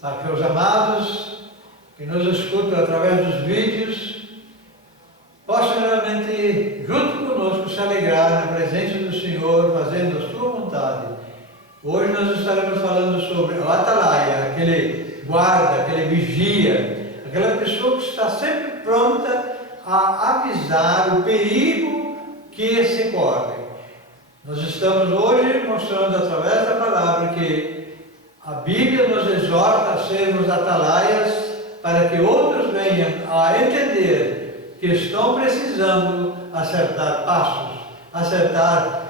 para que os amados que nos escutam através dos vídeos possam realmente, junto conosco, se alegrar na presença do Senhor, fazendo a sua vontade. Hoje nós estaremos falando sobre o atalaia, aquele guarda, aquele vigia, aquela pessoa que está sempre pronta a avisar o perigo que se corre. Nós estamos hoje mostrando através da palavra que a Bíblia nos exorta a sermos atalaias para que outros venham a entender que estão precisando acertar passos, acertar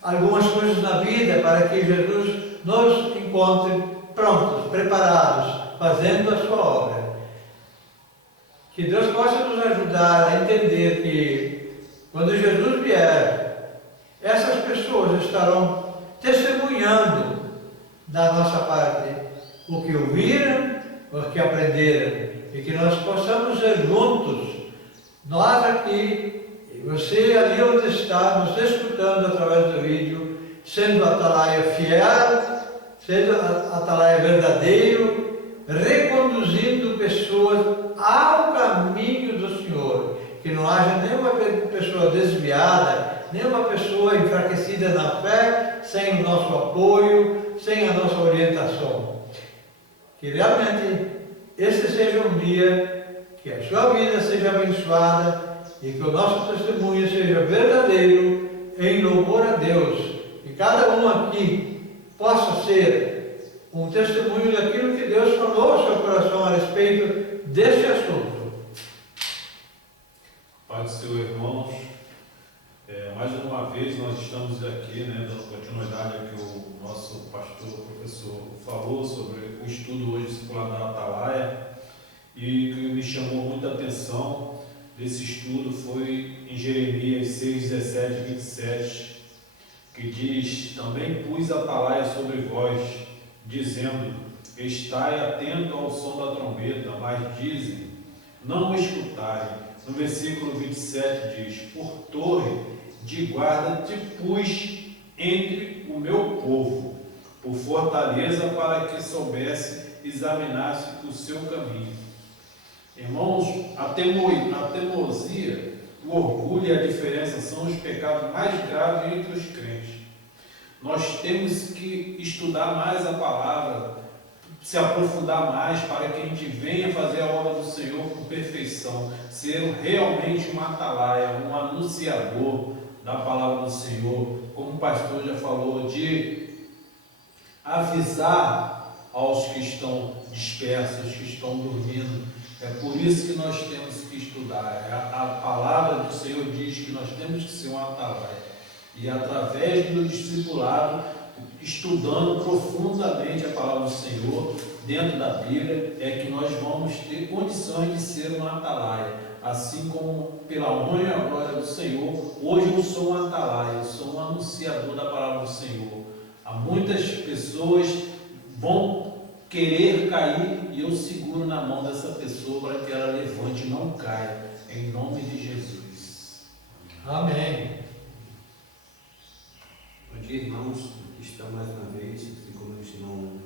algumas coisas na vida para que Jesus nos encontre prontos, preparados, fazendo a sua obra. Que Deus possa nos ajudar a entender que quando Jesus vier, essas pessoas estarão testemunhando da nossa parte o que ouviram, o que aprenderam, e que nós possamos ser juntos, nós aqui, e você ali onde está, nos escutando através do vídeo, sendo atalaia fiel, sendo atalaia verdadeiro, reconduzindo pessoas ao caminho do Senhor, que não haja nenhuma pessoa desviada, nenhuma pessoa enfraquecida na fé, sem o nosso apoio, sem a nossa orientação. Que realmente esse seja um dia que a sua vida seja abençoada e que o nosso testemunho seja verdadeiro em louvor a Deus. E cada um aqui possa ser um testemunho daquilo que Deus falou ao seu coração a respeito deste assunto. Pai do Senhor, irmãos, mais uma vez nós estamos aqui, dando continuidade ao que o nosso pastor, o professor, falou sobre o estudo hoje discipulado da Atalaia, e que me chamou muita atenção desse estudo foi em Jeremias 6, 17 e 27, que diz: também pus Atalaia sobre vós, dizendo, estai atento ao som da trombeta, mas dizem, não escutarem. No versículo 27 diz, por torre de guarda te pus entre o meu povo, por fortaleza para que soubesse, examinasse o seu caminho. Irmãos, a teimosia, o orgulho e a diferença são os pecados mais graves entre os crentes. Nós temos que estudar mais a palavra, se aprofundar mais para que a gente venha fazer a obra do Senhor com perfeição, ser realmente um atalaia, um anunciador da palavra do Senhor, como o pastor já falou, de avisar aos que estão dispersos, que estão dormindo. É por isso que nós temos que estudar. A palavra do Senhor diz que nós temos que ser um atalaia. E através do discipulado, estudando profundamente a palavra do Senhor, dentro da Bíblia, é que nós vamos ter condições de ser um atalaia. Assim como pela honra e a glória do Senhor, hoje eu sou um atalaia, eu sou um anunciador da palavra do Senhor. Há muitas pessoas vão querer cair e eu seguro na mão dessa pessoa para que ela levante e não caia, em nome de Jesus. Amém. Bom dia, irmãos. Aqui estamos mais uma vez, assim como os irmãos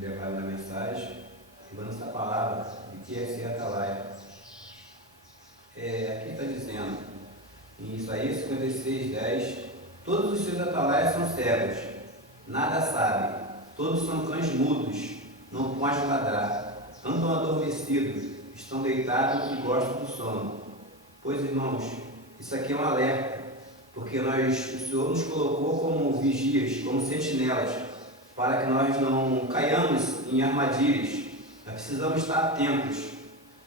levaram na mensagem, levando essa palavra de que é ser atalaia. Aqui está dizendo, em Isaías 56, 10, todos os seus atalaias são cegos, nada sabem, todos são cães mudos, não podem ladrar, andam adormecidos, estão deitados e gostam do sono. Pois, irmãos, isso aqui é um alerta, porque o Senhor nos colocou como vigias, como sentinelas, para que nós não caiamos em armadilhas. Nós precisamos estar atentos.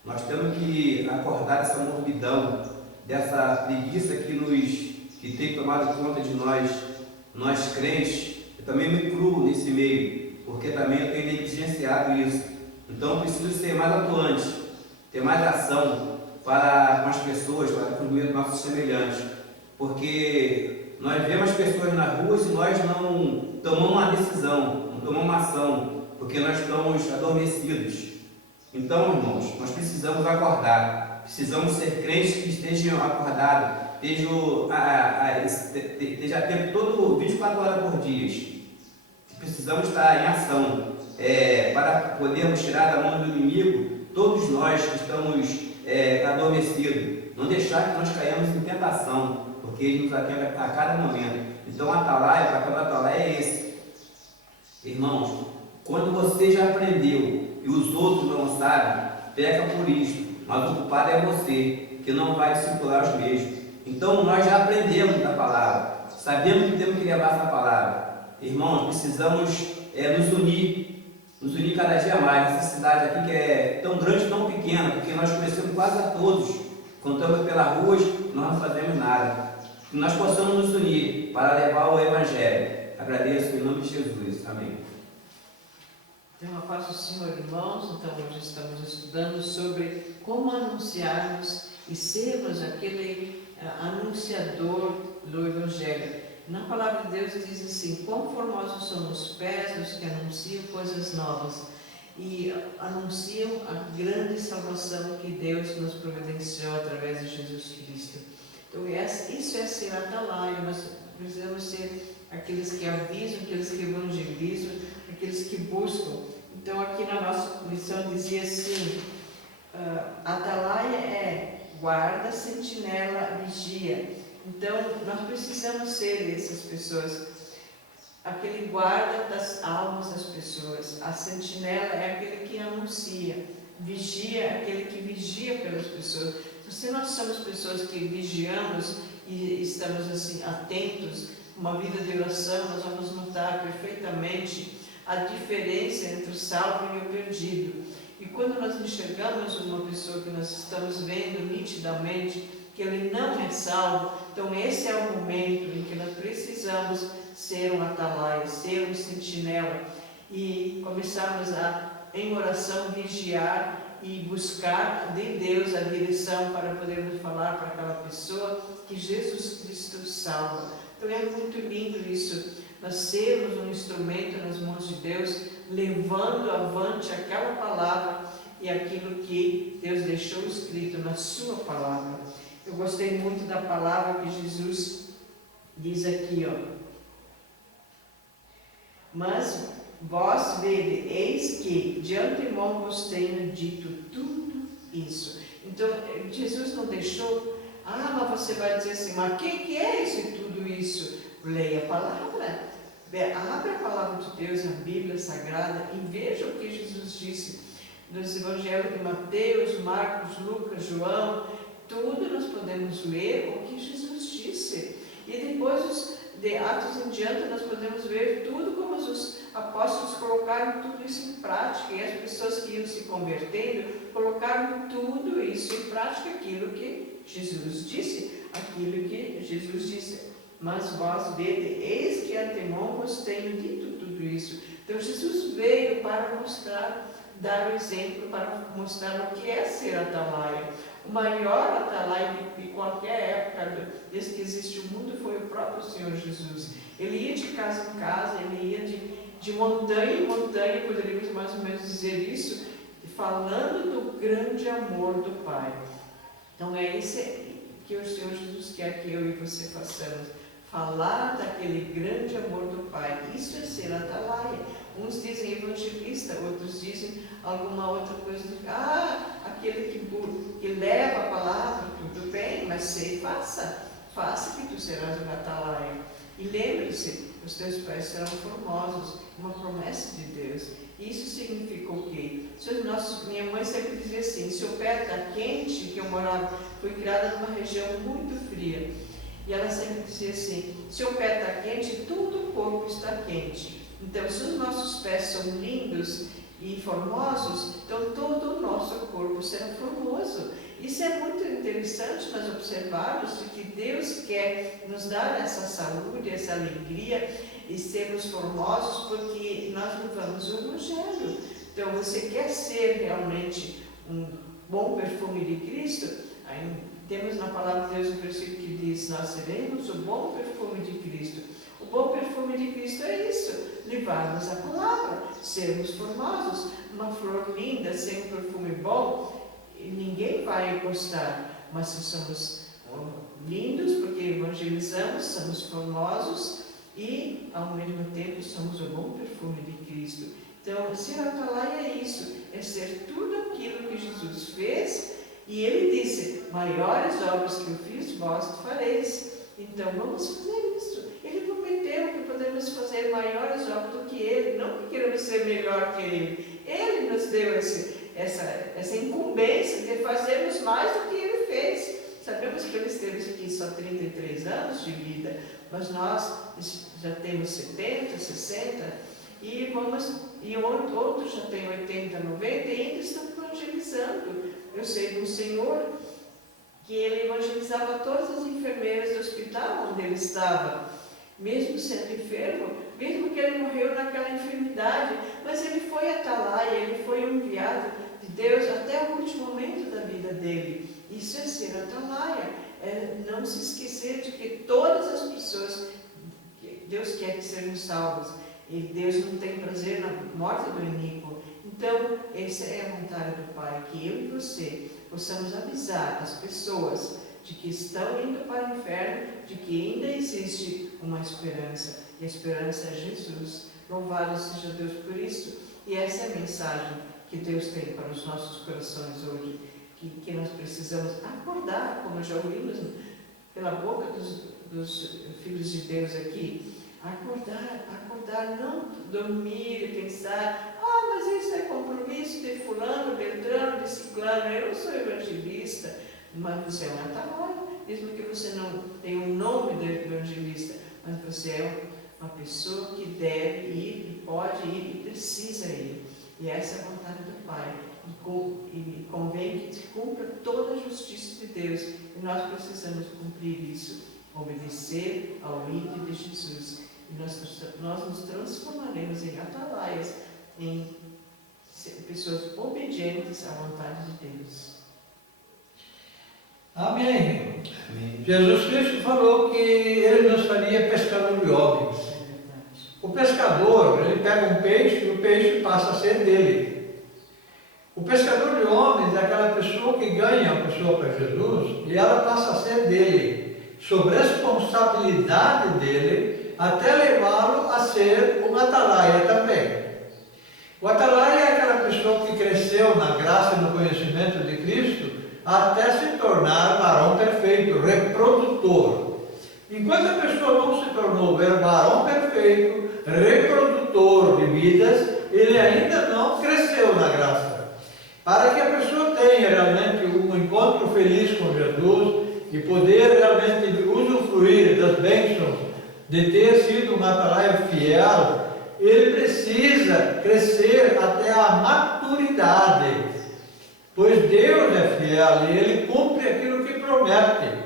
Nós temos que acordar dessa morbidão, dessa preguiça que tem tomado conta de nós crentes. Eu também me incluo nesse meio, porque também eu tenho negligenciado isso. Então eu preciso ser mais atuante, ter mais ação para com as pessoas, para com os nossos semelhantes. Porque nós vemos as pessoas nas ruas e nós não tomamos uma decisão, não tomamos uma ação, porque nós estamos adormecidos. Então, irmãos, nós precisamos acordar, precisamos ser crentes que estejam acordados, esteja atento todo 24 horas por dia. precisamos estar em ação para podermos tirar da mão do inimigo todos nós que estamos adormecidos. Não deixar que nós caiamos em tentação, porque ele nos atenta a cada momento. Então, o papel do atalaia é esse. Irmãos, quando você já aprendeu e os outros não sabem, peca por isso, mas o culpado é você, que não vai discipular os mesmos. Então, nós já aprendemos da palavra, sabemos que temos que levar essa palavra. Irmãos, precisamos nos unir cada dia mais. Essa cidade aqui que é tão grande, tão pequena, porque nós conhecemos quase a todos, contamos pelas ruas, nós não fazemos nada. Que nós possamos nos unir para levar o Evangelho. Agradeço em nome de Jesus. Amém. Então, a paz do Senhor, irmãos. Então, hoje estamos estudando sobre como anunciarmos e sermos aquele anunciador do Evangelho. Na palavra de Deus diz assim: quão formosos são os pés dos que anunciam coisas novas e anunciam a grande salvação que Deus nos providenciou através de Jesus Cristo. Então, isso é ser atalaia. Nós precisamos ser aqueles que avisam, aqueles que evangelizam, aqueles que buscam. Então, aqui na nossa lição dizia assim: atalaia é guarda, sentinela, vigia. Então, nós precisamos ser essas pessoas, aquele guarda das almas das pessoas. A sentinela é aquele que anuncia, vigia é aquele que vigia pelas pessoas. Então, se nós somos pessoas que vigiamos e estamos assim atentos, uma vida de oração, nós vamos notar perfeitamente a diferença entre o salvo e o perdido. E quando nós enxergamos uma pessoa que nós estamos vendo nitidamente que ele não é salvo, então esse é o momento em que nós precisamos ser um atalaia, ser um sentinela e começarmos em oração, vigiar e buscar de Deus a direção para podermos falar para aquela pessoa que Jesus Cristo salva. Então é muito lindo isso, nós sermos um instrumento nas mãos de Deus, levando avante aquela palavra e aquilo que Deus deixou escrito na sua palavra. Eu gostei muito da palavra que Jesus diz aqui, mas vós vede, eis que de antemão vos tenho dito tudo isso. Então, Jesus não deixou, mas você vai dizer assim, mas o que é isso e tudo isso? Leia a palavra, abre a palavra de Deus, a Bíblia Sagrada, e veja o que Jesus disse nos Evangelhos de Mateus, Marcos, Lucas, João. Tudo nós podemos ler o que Jesus disse. E depois, de Atos em diante, nós podemos ver tudo como os apóstolos colocaram tudo isso em prática. E as pessoas que iam se convertendo, colocaram tudo isso em prática, aquilo que Jesus disse. Mas vós vede, eis que antemão vos tenho dito tudo isso. Então Jesus veio para mostrar, dar o exemplo, para mostrar o que é ser atalaia. O maior atalaia de qualquer época, desde que existe o mundo, foi o próprio Senhor Jesus. Ele ia de casa em casa, ele ia de montanha em montanha, poderíamos mais ou menos dizer isso, falando do grande amor do Pai. Então é isso que o Senhor Jesus quer que eu e você façamos. Falar daquele grande amor do Pai. Isso é ser atalaia. Uns dizem evangelista, outros dizem alguma outra coisa. Aquele que leva a palavra, tudo bem, mas faça que tu serás um atalaia. E lembre-se, os teus pés serão formosos, uma promessa de Deus. Isso significa o quê? Minha mãe sempre dizia assim, se o pé está quente, que eu morava, fui criada numa região muito fria. E ela sempre dizia assim, se o pé está quente, todo o corpo está quente. Então, se os nossos pés são lindos e formosos, então todo o nosso corpo será formoso. Isso é muito interessante nós observarmos que Deus quer nos dar essa saúde, essa alegria e sermos formosos porque nós levamos o Evangelho. Então, você quer ser realmente um bom perfume de Cristo? Temos na palavra de Deus um versículo que diz, nós seremos o bom perfume de Cristo. O bom perfume de Cristo é isso, levarmos a palavra, sermos formosos, uma flor linda, sem um perfume bom, ninguém vai gostar, mas se somos lindos, porque evangelizamos, somos formosos, e, ao mesmo tempo, somos o bom perfume de Cristo. Então, ser atalaia é isso, é ser tudo aquilo que Jesus fez, e Ele disse, maiores obras que eu fiz, vós fareis. Então, vamos fazer isso. Ele prometeu que podemos fazer maiores obras do que Ele, não que queremos ser melhor que Ele. Ele nos deu essa incumbência de fazermos mais do que Ele fez. Sabemos que Ele esteve aqui só 33 anos de vida, mas nós já temos 70, 60, e outros já têm 80, 90 e ainda estão evangelizando. Eu sei de um senhor que ele evangelizava todas as enfermeiras do hospital onde ele estava, mesmo sendo enfermo, mesmo que ele morreu naquela enfermidade, mas ele foi atalaia, ele foi um enviado de Deus até o último momento da vida dele. Isso é ser atalaia, é não se esquecer de que todas as pessoas, Deus quer que sejam salvas, e Deus não tem prazer na morte do iníquo. Então, essa é a vontade do Pai, que eu e você possamos avisar as pessoas de que estão indo para o inferno, de que ainda existe uma esperança, e a esperança é Jesus. Louvado seja Deus por isso, e essa é a mensagem que Deus tem para os nossos corações hoje, que nós precisamos acordar, como já ouvimos pela boca dos filhos de Deus aqui, acordar, não dormir e pensar, mas isso é compromisso de fulano, beltrano, de ciclano, eu sou evangelista, mas você é um atalaia, mesmo que você não tenha o nome de evangelista, mas você é uma pessoa que deve ir, e pode ir, e precisa ir, e essa é a vontade do Pai, e convém que se cumpra toda a justiça de Deus, e nós precisamos cumprir isso, obedecer ao ídolo de Jesus, e nós nos transformaremos em atalaias, em pessoas obedientes à vontade de Deus. Amém. Amém. Jesus Cristo falou que Ele nos faria pescador de homens. O pescador, ele pega um peixe e o peixe passa a ser dele. O pescador de homens é aquela pessoa que ganha a pessoa para Jesus e ela passa a ser dele, sob responsabilidade dele, até levá-lo a ser um atalaia também. O atalaia é aquela pessoa que cresceu na graça e no conhecimento de Cristo até se tornar varão perfeito, reprodutor. Enquanto a pessoa não se tornou varão perfeito, reprodutor de vidas, ele ainda não cresceu na graça. Para que a pessoa tenha realmente um encontro feliz com Jesus e poder realmente usufruir das bênçãos de ter sido um atalaia fiel, ele precisa crescer até a maturidade, pois Deus é fiel e Ele cumpre aquilo que promete.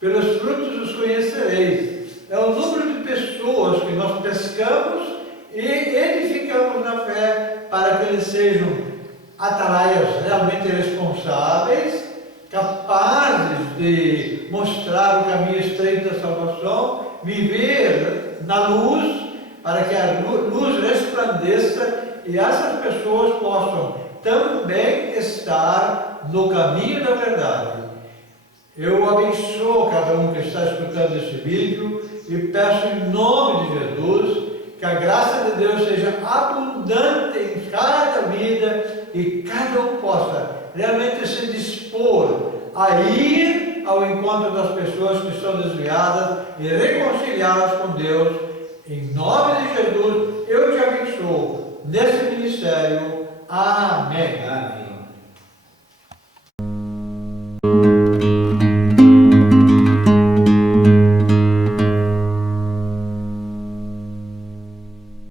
Pelos frutos os conhecereis. É o número de pessoas que nós pescamos e edificamos na fé para que eles sejam atalaias realmente responsáveis, capazes de mostrar o caminho estreito da salvação, viver na luz, para que a luz resplandeça e essas pessoas possam também estar no caminho da verdade. Eu abençoo cada um que está escutando este vídeo e peço em nome de Jesus que a graça de Deus seja abundante em cada vida e cada um possa realmente se dispor a ir ao encontro das pessoas que estão desviadas e reconciliá-las com Deus. Em nome de Jesus, eu te abençoo nesse ministério. Amém. Amém.